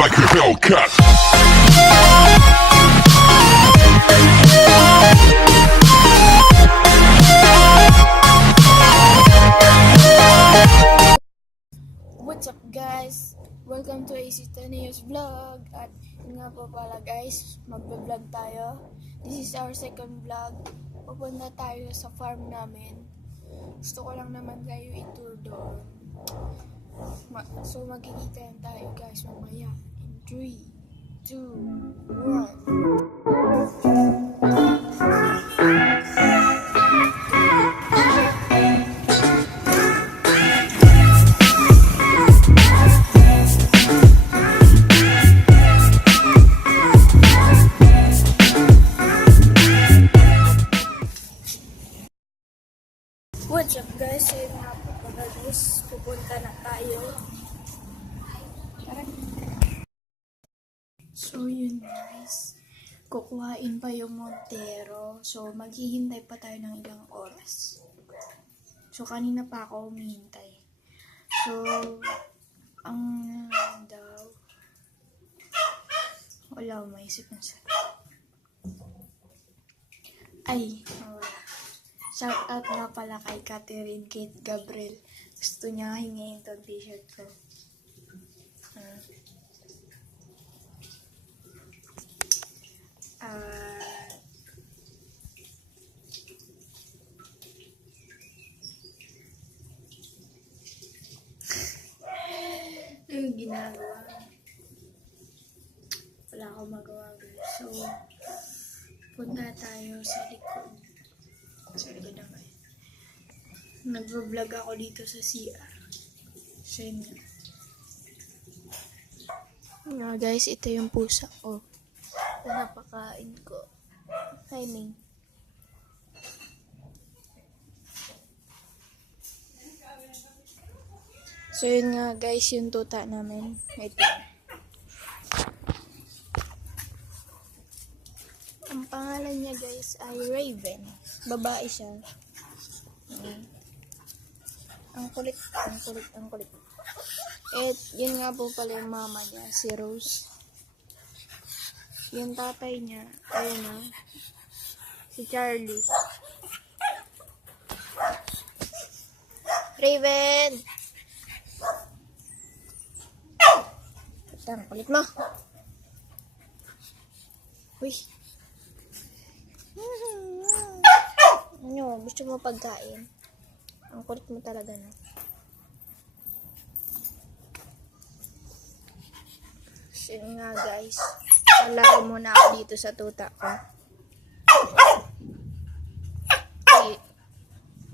like a Hellcat. What's up guys? Welcome to AC Taneo's vlog. At yun nga po pala guys, magbe-vlog tayo. This is our second vlog. Pupunta tayo sa farm namin. Gusto ko lang naman kayo i-tour doon. So magkikita yan tayo guys mamaya. In 3, 2, 1. What's up guys? Ayun nga po pala guys. Pupunta na tayo. So yun guys. Kukuhain pa yung Montero. So maghihintay pa tayo ng ilang oras. So kanina pa ako humihintay. So ang daw wala akong maisip na sa ay wala. Shout out nga pala kay Catherine Kate Gabriel. Gusto niya hingin itong t-shirt ko. Yung ginagawa. Wala akong magawa guys. So, punta tayo sa likod. Sa likod naman. Nag-vlog ako dito sa CR. So, yun nga. Guys, ito yung pusa ko. Napakain ko. Timing. So, yun nga guys, yung tuta namin. Ito. Ang pangalan niya guys ay Raven. Babae siya. Ang kulit. Eh, yun nga po pala yung mama niya, si Rose. Yung tatay niya, ayun na, si Charlie. Raven! Ang kulit mo. Uy. Ano, gusto mo pagkain? Ang kulit mo talaga na. So nga guys, lalaki muna ako dito sa tuta ko. Hey,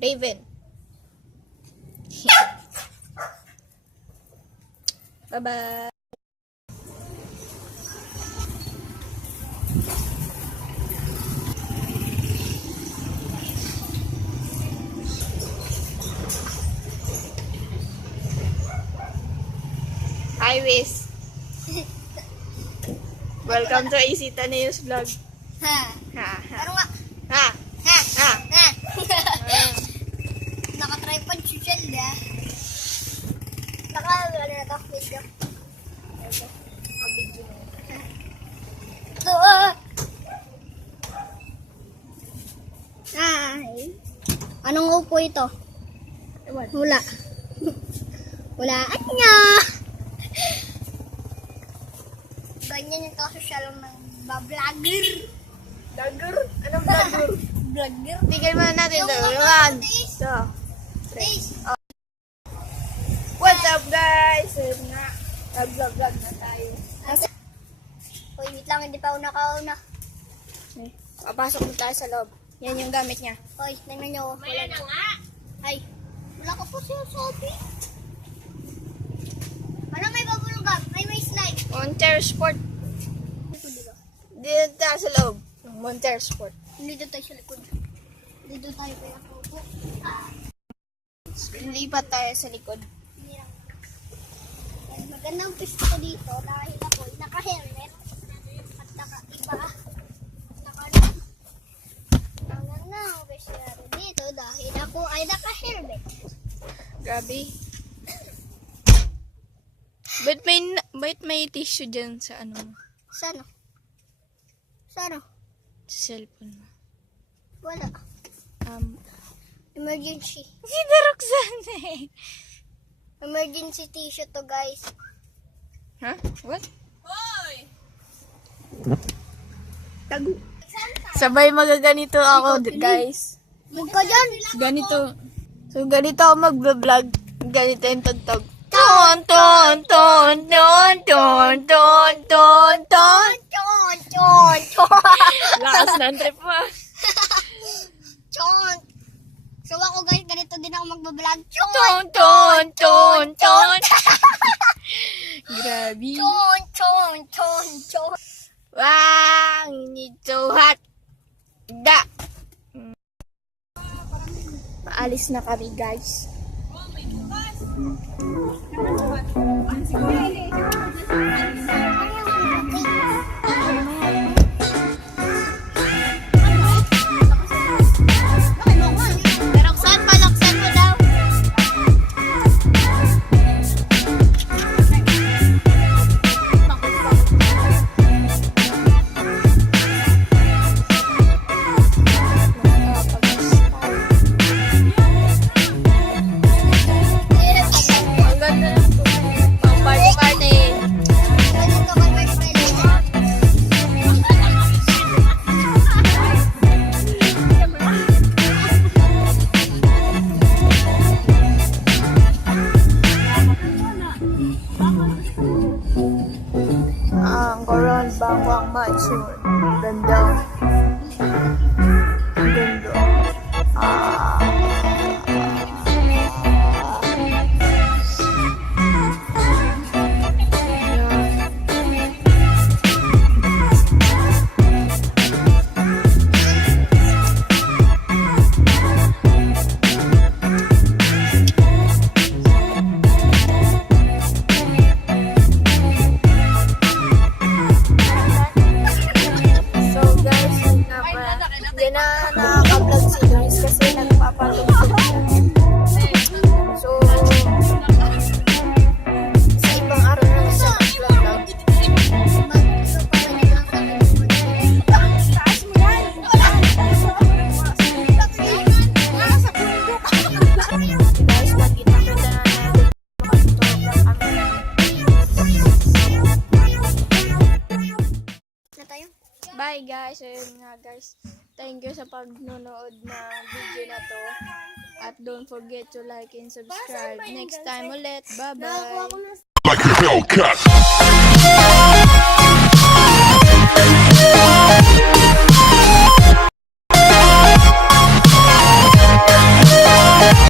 Raven. Bye-bye. Hi, Wiz. Welcome to AC Taneo's vlog. Ha. Ha, ha. Ano nga? Ha. Ha. Ha. Ha. Naka-tripod si Shelda. Ano na to? Video. Ito. Hi. Anong upo ito? Ewan. Hula. Hulaan niya. Ganyan yung kasosyal ng vlogger. Vlogger? Anong vlogger? Vlogger. Tigil muna natin Yung ito. mga One. taste. Ito. Taste. What's up guys? Ayun nga. Vlog na tayo. Uy, wait lang, hindi pa ako nakauna. Okay. Papasok mo tayo sa loob. Yan yung gamit niya. Uy, tingnan nyo. Wala na nga. Ay, wala ka po siya sabi. Ano may babulugab? May slide. Montero Sport. Ito diba? Dito tayo sa loob. Montero Sport. Dito tayo sa likod. Dito tayo kaya po. Lipat tayo sa likod. Magandang pwesto ko dito dahil ako naka-helmet at naka-iba. Magandang pwesto dito dahil ako ay naka-helmet. Grabe. Ba't may may tissue dyan sa ano mo, Sana? Sana? sa cellphone mo. Wala. Emergency. Si Roxanne eh. Emergency tissue to, guys. Ha? What? Santa. Sabay magaganito ako, guys. Huwag ka dyan. Ganito. So, ganito ako mag-vlog. Ganito yung tugtog. Ton, ton, ton, ton, ton, ton, ton, ton. Chon, chon, chon. Lakas ng trip mo. Chon. So ako, guys, ganito din ako magbablog. Chon, Ton, ton, ton, ton. Grabe. chon, chon, chon, chon. Wow, it's so hot. Da. Paalis na kami, guys. Laksan mo daw. Ang ganda ng pang party-party. Ganito ka, guys, pwede. Ang koron bangwang mansyon. Ganda. Ang ganda. So guys, yun nga pa. Hindi na nakaka-vlog si guys kasi nagpapatulog siya. So, sa ibang araw na siya vlog. Guys, nakita-kita na natin. Na tayo? Bye guys. Ayun nga guys. Thank you sa pagnonood ng video na to. At don't forget to like and subscribe. Next time ulit. Bye-bye. Like a Hellcat.